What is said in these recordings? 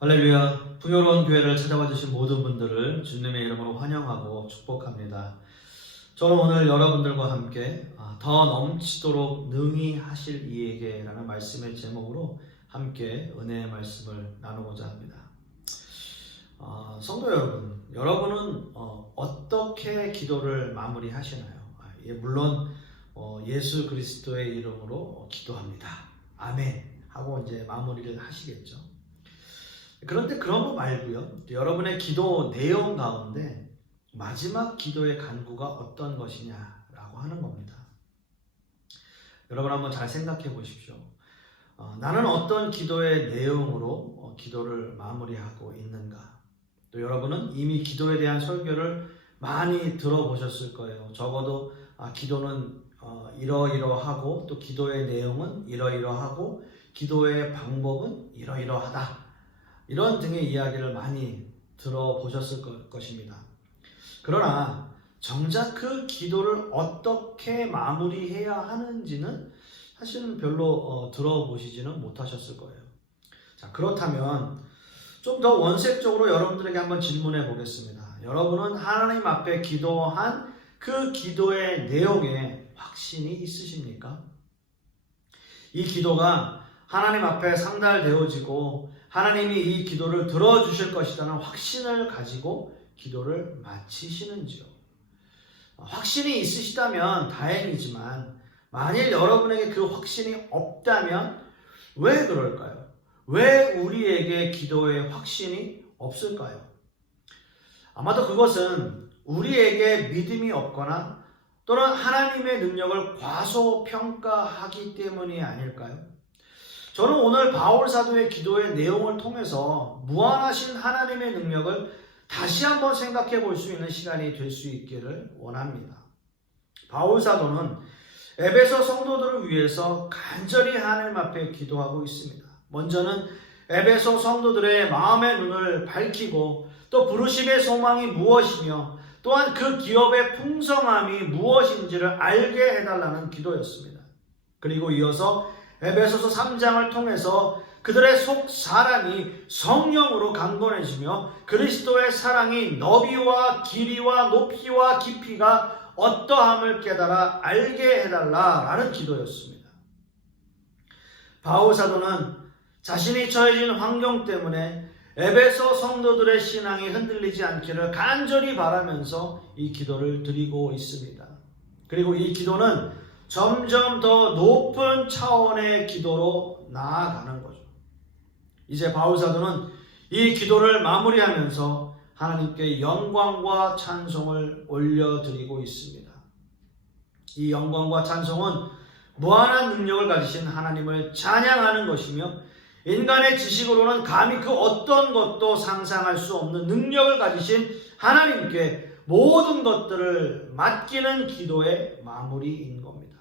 할렐루야. 풍요로운 교회를 찾아와 주신 모든 분들을 주님의 이름으로 환영하고 축복합니다. 저는 오늘 여러분들과 함께 더 넘치도록 능히 하실 이에게라는 말씀의 제목으로 함께 은혜의 말씀을 나누고자 합니다. 성도 여러분, 여러분은 어떻게 기도를 마무리하시나요? 물론 예수 그리스도의 이름으로 기도합니다. 아멘 하고 이제 마무리를 하시겠죠. 그런데 그런 거 말고요, 여러분의 기도 내용 가운데 마지막 기도의 간구가 어떤 것이냐라고 하는 겁니다. 여러분 한번 잘 생각해 보십시오. 나는 어떤 기도의 내용으로 기도를 마무리하고 있는가? 또 여러분은 이미 기도에 대한 설교를 많이 들어보셨을 거예요. 적어도 기도는 이러이러하고, 또 기도의 내용은 이러이러하고, 기도의 방법은 이러이러하다, 이런 등의 이야기를 많이 들어보셨을 것입니다. 그러나 정작 그 기도를 어떻게 마무리해야 하는지는 사실은 별로 들어보시지는 못하셨을 거예요. 자, 그렇다면 좀 더 원색적으로 여러분들에게 한번 질문해 보겠습니다. 여러분은 하나님 앞에 기도한 그 기도의 내용에 확신이 있으십니까? 이 기도가 하나님 앞에 상달되어지고 하나님이 이 기도를 들어주실 것이라는 확신을 가지고 기도를 마치시는지요? 확신이 있으시다면 다행이지만 만일 여러분에게 그 확신이 없다면 왜 그럴까요? 왜 우리에게 기도의 확신이 없을까요? 아마도 그것은 우리에게 믿음이 없거나 또는 하나님의 능력을 과소평가하기 때문이 아닐까요? 저는 오늘 바울 사도의 기도의 내용을 통해서 무한하신 하나님의 능력을 다시 한번 생각해 볼 수 있는 시간이 될 수 있기를 원합니다. 바울 사도는 에베소 성도들을 위해서 간절히 하나님 앞에 기도하고 있습니다. 먼저는 에베소 성도들의 마음의 눈을 밝히고 또 부르심의 소망이 무엇이며 또한 그 기업의 풍성함이 무엇인지를 알게 해달라는 기도였습니다. 그리고 이어서 에베소서 3장을 통해서 그들의 속 사람이 성령으로 강건해지며 그리스도의 사랑이 너비와 길이와 높이와 깊이가 어떠함을 깨달아 알게 해달라라는 기도였습니다. 바울 사도는 자신이 처해진 환경 때문에 에베소 성도들의 신앙이 흔들리지 않기를 간절히 바라면서 이 기도를 드리고 있습니다. 그리고 이 기도는 점점 더 높은 차원의 기도로 나아가는 거죠. 이제 바울 사도는 이 기도를 마무리하면서 하나님께 영광과 찬송을 올려드리고 있습니다. 이 영광과 찬송은 무한한 능력을 가지신 하나님을 찬양하는 것이며 인간의 지식으로는 감히 그 어떤 것도 상상할 수 없는 능력을 가지신 하나님께 모든 것들을 맡기는 기도의 마무리인 겁니다.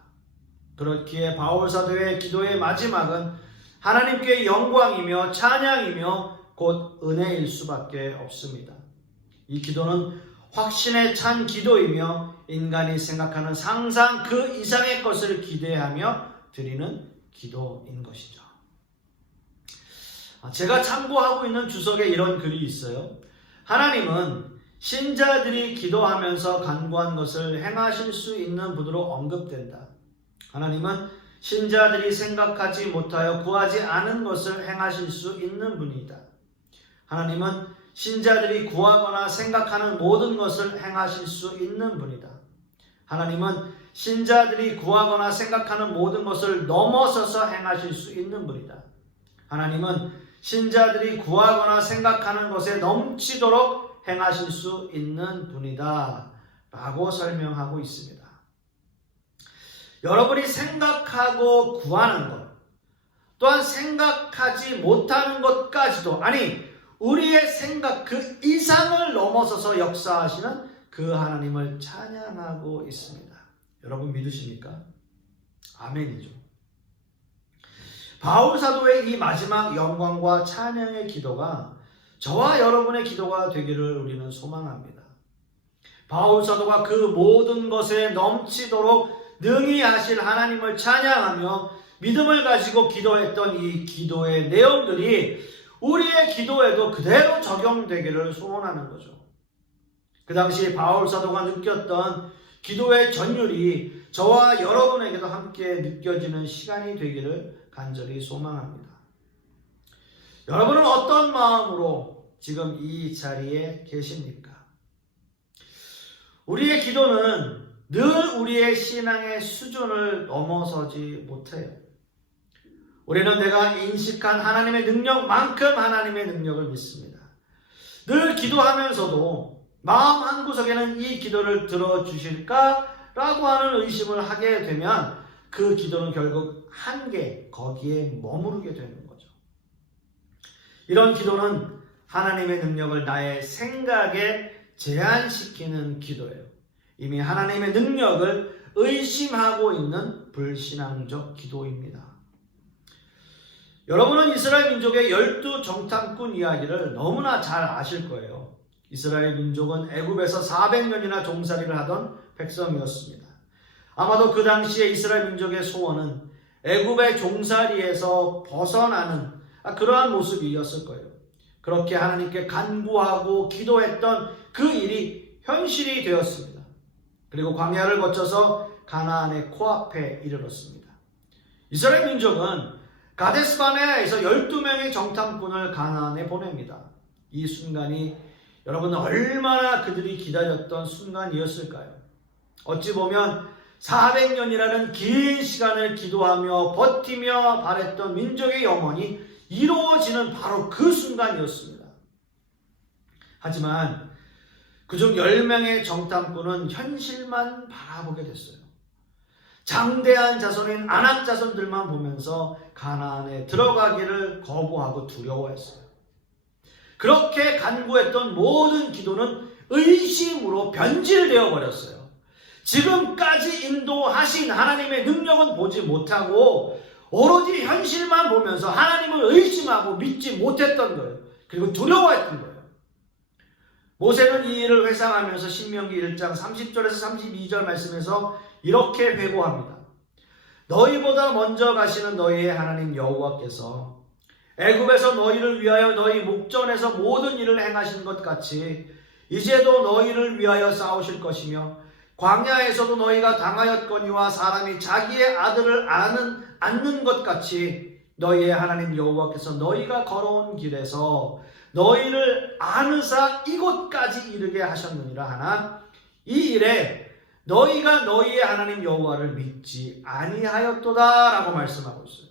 그렇기에 바울 사도의 기도의 마지막은 하나님께 영광이며 찬양이며 곧 은혜일 수밖에 없습니다. 이 기도는 확신에 찬 기도이며 인간이 생각하는 상상 그 이상의 것을 기대하며 드리는 기도인 것이죠. 제가 참고하고 있는 주석에 이런 글이 있어요. 하나님은 신자들이 기도하면서 간구한 것을 행하실 수 있는 분으로 언급된다. 하나님은 신자들이 생각하지 못하여 구하지 않은 것을 행하실 수 있는 분이다. 하나님은 신자들이 구하거나 생각하는 모든 것을 행하실 수 있는 분이다. 하나님은 신자들이 구하거나 생각하는 모든 것을 넘어서서 행하실 수 있는 분이다. 하나님은 신자들이 구하거나 생각하는 것에 넘치도록 행하실 수 있는 분이다 라고 설명하고 있습니다. 여러분이 생각하고 구하는 것, 또한 생각하지 못하는 것까지도, 아니 우리의 생각 그 이상을 넘어서서 역사하시는 그 하나님을 찬양하고 있습니다. 여러분 믿으십니까? 아멘이죠. 바울 사도의 이 마지막 영광과 찬양의 기도가 저와 여러분의 기도가 되기를 우리는 소망합니다. 바울 사도가 그 모든 것에 넘치도록 능히 하실 하나님을 찬양하며 믿음을 가지고 기도했던 이 기도의 내용들이 우리의 기도에도 그대로 적용되기를 소원하는 거죠. 그 당시 바울 사도가 느꼈던 기도의 전율이 저와 여러분에게도 함께 느껴지는 시간이 되기를 간절히 소망합니다. 여러분은 어떤 마음으로 지금 이 자리에 계십니까? 우리의 기도는 늘 우리의 신앙의 수준을 넘어서지 못해요. 우리는 내가 인식한 하나님의 능력만큼 하나님의 능력을 믿습니다. 늘 기도하면서도 마음 한구석에는 이 기도를 들어주실까라고 하는 의심을 하게 되면 그 기도는 결국 한계, 거기에 머무르게 되는 거죠. 이런 기도는 하나님의 능력을 나의 생각에 제한시키는 기도예요. 이미 하나님의 능력을 의심하고 있는 불신앙적 기도입니다. 여러분은 이스라엘 민족의 12 정탐꾼 이야기를 너무나 잘 아실 거예요. 이스라엘 민족은 애굽에서 400년이나 종살이를 하던 백성이었습니다. 아마도 그 당시에 이스라엘 민족의 소원은 애굽의 종살이에서 벗어나는 그러한 모습이었을 거예요. 그렇게 하나님께 간구하고 기도했던 그 일이 현실이 되었습니다. 그리고 광야를 거쳐서 가나안의 코앞에 이르렀습니다. 이스라엘 민족은 가데스바네아에서 12명의 정탐꾼을 가나안에 보냅니다. 이 순간이 여러분 얼마나 그들이 기다렸던 순간이었을까요? 어찌 보면 400년이라는 긴 시간을 기도하며 버티며 바랬던 민족의 염원이 이루어지는 바로 그 순간이었습니다. 하지만 그중 10명의 정탐꾼은 현실만 바라보게 됐어요. 장대한 자손인 아낙 자손들만 보면서 가나안에 들어가기를 거부하고 두려워했어요. 그렇게 간구했던 모든 기도는 의심으로 변질되어 버렸어요. 지금까지 인도하신 하나님의 능력은 보지 못하고 오로지 현실만 보면서 하나님을 의심하고 믿지 못했던 거예요. 그리고 두려워했던 거예요. 모세는 이 일을 회상하면서 신명기 1장 30절에서 32절 말씀에서 이렇게 회고합니다. 너희보다 먼저 가시는 너희의 하나님 여호와께서 애굽에서 너희를 위하여 너희 목전에서 모든 일을 행하신 것 같이 이제도 너희를 위하여 싸우실 것이며 광야에서도 너희가 당하였거니와 사람이 자기의 아들을 안는 것 같이 너희의 하나님 여호와께서 너희가 걸어온 길에서 너희를 안으사 이곳까지 이르게 하셨느니라 하나 이 일에 너희가 너희의 하나님 여호와를 믿지 아니하였도다 라고 말씀하고 있어요.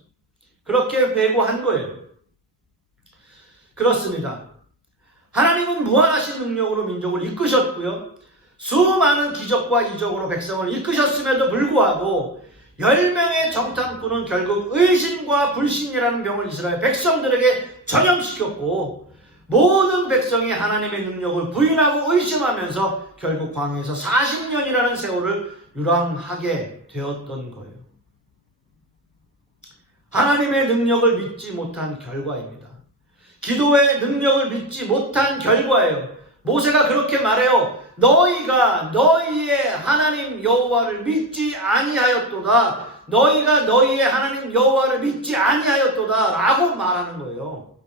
그렇게 회고한 거예요. 그렇습니다. 하나님은 무한하신 능력으로 민족을 이끄셨고요. 수많은 기적과 이적으로 백성을 이끄셨음에도 불구하고 10명의 정탐꾼은 결국 의심과 불신이라는 병을 이스라엘 백성들에게 전염시켰고 모든 백성이 하나님의 능력을 부인하고 의심하면서 결국 광야에서 40년이라는 세월을 유랑하게 되었던 거예요. 하나님의 능력을 믿지 못한 결과입니다. 기도의 능력을 믿지 못한 결과예요. 모세가 그렇게 말해요. 너희가 너희의 하나님 여호와를 믿지 아니하였도다. 너희가 너희의 하나님 여호와를 믿지 아니하였도다 라고 말하는 거예요.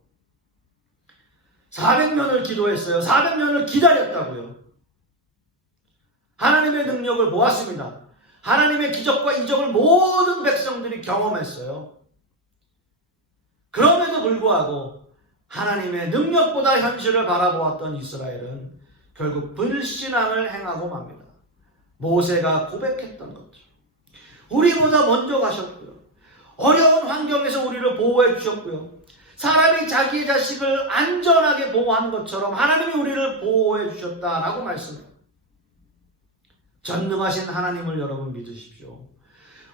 400년을 기도했어요. 400년을 기다렸다고요. 하나님의 능력을 보았습니다. 하나님의 기적과 이적을 모든 백성들이 경험했어요. 그럼에도 불구하고 하나님의 능력보다 현실을 바라보았던 이스라엘은 결국 불신앙을 행하고 맙니다. 모세가 고백했던 것죠. 우리보다 먼저 가셨고요. 어려운 환경에서 우리를 보호해 주셨고요. 사람이 자기의 자식을 안전하게 보호하는 것처럼 하나님이 우리를 보호해 주셨다라고 말씀해요. 전능하신 하나님을 여러분 믿으십시오.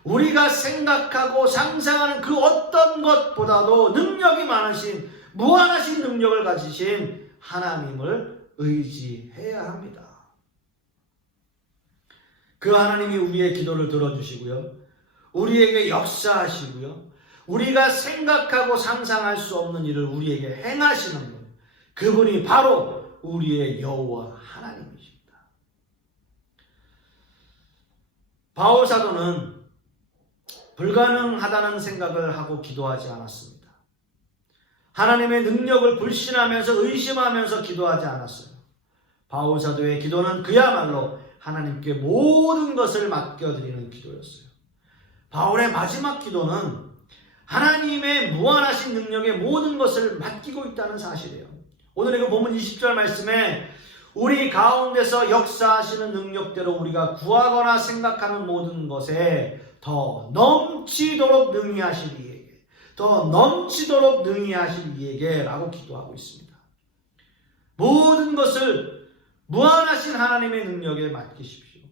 우리가 생각하고 상상하는 그 어떤 것보다도 능력이 많으신 무한하신 능력을 가지신 하나님을 의지해야 합니다. 그 하나님이 우리의 기도를 들어주시고요. 우리에게 역사하시고요. 우리가 생각하고 상상할 수 없는 일을 우리에게 행하시는 분. 그분이 바로 우리의 여호와 하나님이십니다. 바울 사도는 불가능하다는 생각을 하고 기도하지 않았습니다. 하나님의 능력을 불신하면서 의심하면서 기도하지 않았어요. 바울 사도의 기도는 그야말로 하나님께 모든 것을 맡겨드리는 기도였어요. 바울의 마지막 기도는 하나님의 무한하신 능력에 모든 것을 맡기고 있다는 사실이에요. 오늘의 그 본문 20절 말씀에 우리 가운데서 역사하시는 능력대로 우리가 구하거나 생각하는 모든 것에 더 넘치도록 능히 하실 이에게, 더 넘치도록 능히 하실 이에게 라고 기도하고 있습니다. 모든 것을 무한하신 하나님의 능력에 맡기십시오.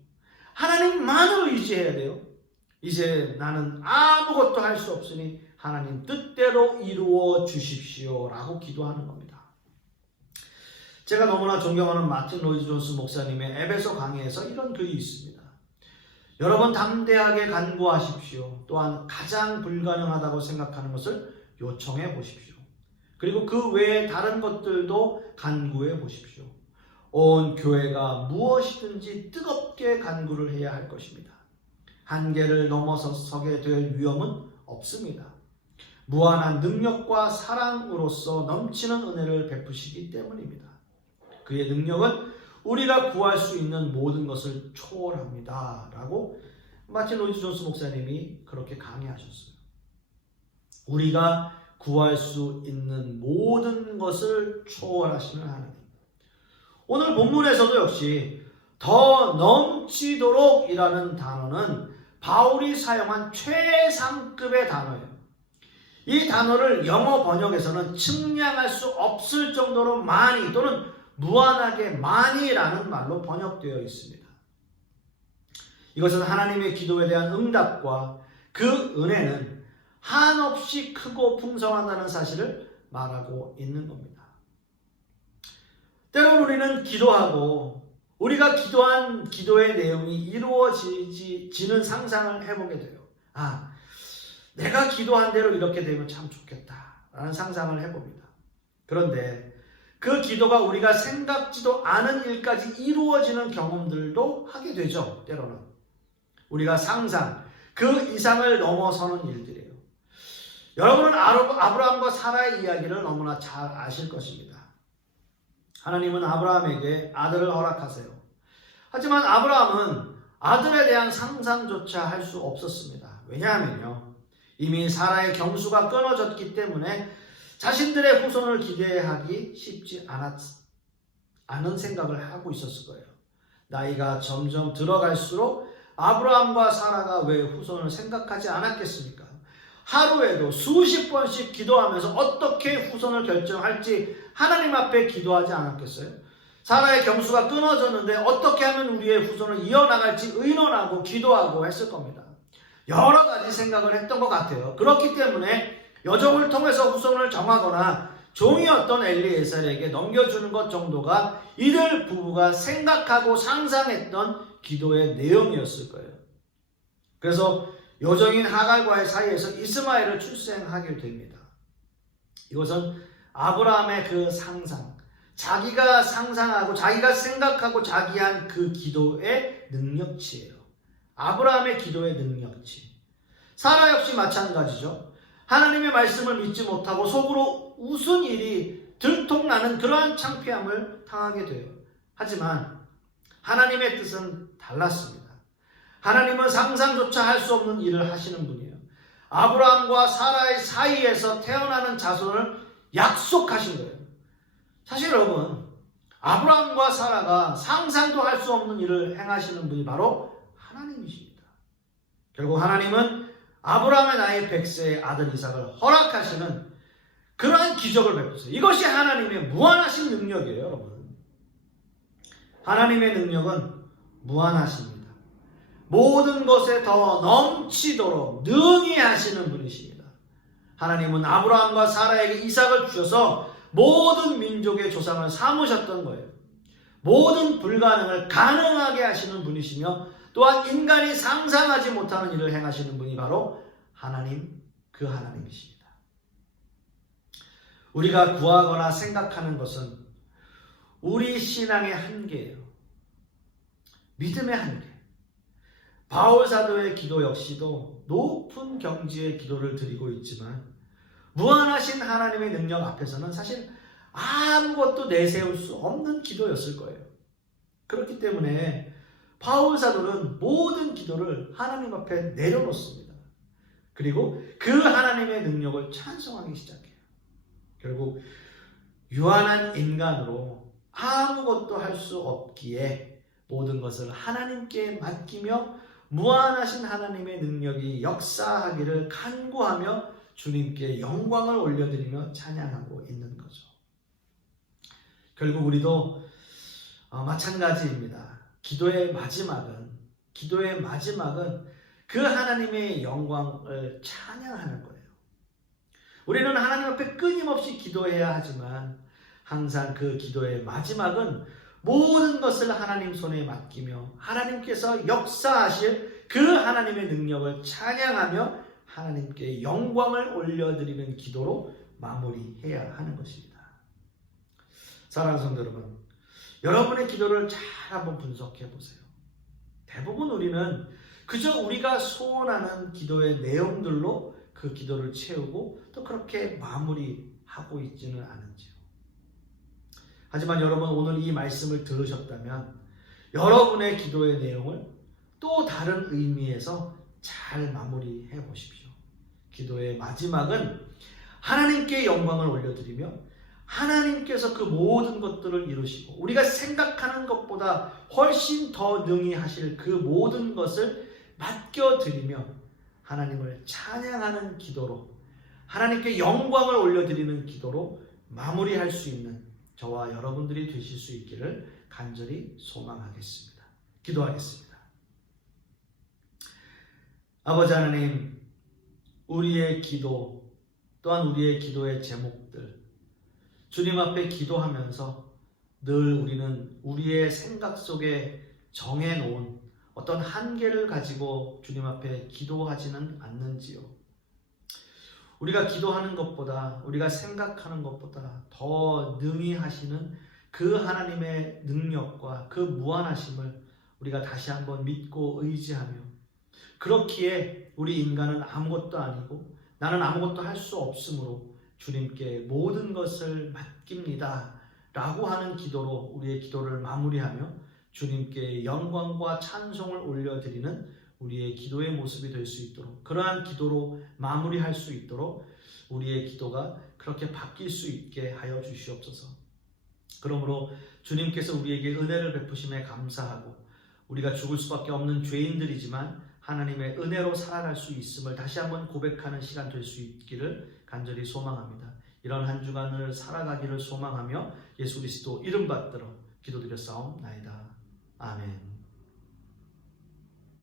하나님만을 의지해야 돼요. 이제 나는 아무것도 할 수 없으니 하나님 뜻대로 이루어 주십시오 라고 기도하는 겁니다. 제가 너무나 존경하는 마틴 로이드 존스 목사님의 에베소 강의에서 이런 글이 있습니다. 여러분 담대하게 간구하십시오. 또한 가장 불가능하다고 생각하는 것을 요청해 보십시오. 그리고 그 외에 다른 것들도 간구해 보십시오. 온 교회가 무엇이든지 뜨겁게 간구를 해야 할 것입니다. 한계를 넘어서게 될 위험은 없습니다. 무한한 능력과 사랑으로서 넘치는 은혜를 베푸시기 때문입니다. 그의 능력은 우리가 구할 수 있는 모든 것을 초월합니다. 라고 마틴 로이드 존스 목사님이 그렇게 강의하셨어요. 우리가 구할 수 있는 모든 것을 초월하시는 하나님. 오늘 본문에서도 역시 더 넘치도록 이라는 단어는 바울이 사용한 최상급의 단어예요. 이 단어를 영어 번역에서는 측량할 수 없을 정도로 많이 또는 무한하게 많이라는 말로 번역되어 있습니다. 이것은 하나님의 기도에 대한 응답과 그 은혜는 한없이 크고 풍성하다는 사실을 말하고 있는 겁니다. 때로는 우리는 기도하고 우리가 기도한 기도의 내용이 이루어지는 상상을 해보게 돼요. 아, 내가 기도한 대로 이렇게 되면 참 좋겠다라는 상상을 해봅니다. 그런데 그 기도가 우리가 생각지도 않은 일까지 이루어지는 경험들도 하게 되죠. 때로는 우리가 상상 그 이상을 넘어서는 일들이에요. 여러분은 아브라함과 사라의 이야기를 너무나 잘 아실 것입니다. 하나님은 아브라함에게 아들을 허락하세요. 하지만 아브라함은 아들에 대한 상상조차 할 수 없었습니다. 왜냐하면요, 이미 사라의 경수가 끊어졌기 때문에 자신들의 후손을 기대하기 쉽지 않은 생각을 하고 있었을 거예요. 나이가 점점 들어갈수록 아브라함과 사라가 왜 후손을 생각하지 않았겠습니까? 하루에도 수십 번씩 기도하면서 어떻게 후손을 결정할지 하나님 앞에 기도하지 않았겠어요? 사라의 경수가 끊어졌는데 어떻게 하면 우리의 후손을 이어나갈지 의논하고 기도하고 했을 겁니다. 여러 가지 생각을 했던 것 같아요. 그렇기 때문에 여종을 통해서 후손을 정하거나 종이었던 엘리에셀에게 넘겨주는 것 정도가 이들 부부가 생각하고 상상했던 기도의 내용이었을 거예요. 그래서 여종인 하갈과의 사이에서 이스마엘을 출생하게 됩니다. 이것은 아브라함의 그 상상, 자기가 상상하고 자기가 생각하고 자기한 그 기도의 능력치예요. 아브라함의 기도의 능력치. 사라 역시 마찬가지죠. 하나님의 말씀을 믿지 못하고 속으로 웃은 일이 들통나는 그러한 창피함을 당하게 돼요. 하지만 하나님의 뜻은 달랐습니다. 하나님은 상상조차 할 수 없는 일을 하시는 분이에요. 아브라함과 사라의 사이에서 태어나는 자손을 약속하신 거예요. 사실 여러분, 아브라함과 사라가 상상도 할 수 없는 일을 행하시는 분이 바로 하나님이십니다. 결국 하나님은 아브라함의 나이 100세의 아들 이삭을 허락하시는 그러한 기적을 베푸세요. 이것이 하나님의 무한하신 능력이에요, 여러분. 하나님의 능력은 무한하십니다. 모든 것에 더 넘치도록 능히 하시는 분이십니다. 하나님은 아브라함과 사라에게 이삭을 주셔서 모든 민족의 조상을 삼으셨던 거예요. 모든 불가능을 가능하게 하시는 분이시며 또한 인간이 상상하지 못하는 일을 행하시는 분이 바로 하나님, 그 하나님이십니다. 우리가 구하거나 생각하는 것은 우리 신앙의 한계예요. 믿음의 한계. 바울 사도의 기도 역시도 높은 경지의 기도를 드리고 있지만 무한하신 하나님의 능력 앞에서는 사실 아무것도 내세울 수 없는 기도였을 거예요. 그렇기 때문에 바울 사도는 모든 기도를 하나님 앞에 내려놓습니다. 그리고 그 하나님의 능력을 찬송하기 시작해요. 결국 유한한 인간으로 아무것도 할 수 없기에 모든 것을 하나님께 맡기며 무한하신 하나님의 능력이 역사하기를 간구하며 주님께 영광을 올려드리며 찬양하고 있는 거죠. 결국 우리도 마찬가지입니다. 기도의 마지막은 그 하나님의 영광을 찬양하는 거예요. 우리는 하나님 앞에 끊임없이 기도해야 하지만 항상 그 기도의 마지막은 모든 것을 하나님 손에 맡기며 하나님께서 역사하실 그 하나님의 능력을 찬양하며 하나님께 영광을 올려드리는 기도로 마무리해야 하는 것입니다. 사랑하는 성도 여러분, 여러분의 기도를 잘 한번 분석해 보세요. 대부분 우리는 그저 우리가 소원하는 기도의 내용들로 그 기도를 채우고 또 그렇게 마무리하고 있지는 않은지요. 하지만 여러분, 오늘 이 말씀을 들으셨다면 여러분의 기도의 내용을 또 다른 의미에서 잘 마무리해 보십시오. 기도의 마지막은 하나님께 영광을 올려드리며 하나님께서 그 모든 것들을 이루시고 우리가 생각하는 것보다 훨씬 더 능히 하실 그 모든 것을 맡겨드리며 하나님을 찬양하는 기도로, 하나님께 영광을 올려드리는 기도로 마무리할 수 있는 저와 여러분들이 되실 수 있기를 간절히 소망하겠습니다. 기도하겠습니다. 아버지 하나님, 우리의 기도 또한 우리의 기도의 제목들 주님 앞에 기도하면서 늘 우리는 우리의 생각 속에 정해놓은 어떤 한계를 가지고 주님 앞에 기도하지는 않는지요. 우리가 기도하는 것보다, 우리가 생각하는 것보다 더 능히 하시는 그 하나님의 능력과 그 무한하심을 우리가 다시 한번 믿고 의지하며, 그렇기에 우리 인간은 아무것도 아니고 나는 아무것도 할 수 없으므로 주님께 모든 것을 맡깁니다 라고 하는 기도로 우리의 기도를 마무리하며 주님께 영광과 찬송을 올려드리는 우리의 기도의 모습이 될 수 있도록, 그러한 기도로 마무리할 수 있도록 우리의 기도가 그렇게 바뀔 수 있게 하여 주시옵소서. 그러므로 주님께서 우리에게 은혜를 베푸심에 감사하고 우리가 죽을 수밖에 없는 죄인들이지만 하나님의 은혜로 살아갈 수 있음을 다시 한번 고백하는 시간 될 수 있기를 간절히 소망합니다. 이런 한 주간을 살아가기를 소망하며 예수 그리스도 이름 받들어 기도드렸사옵나이다. 아멘.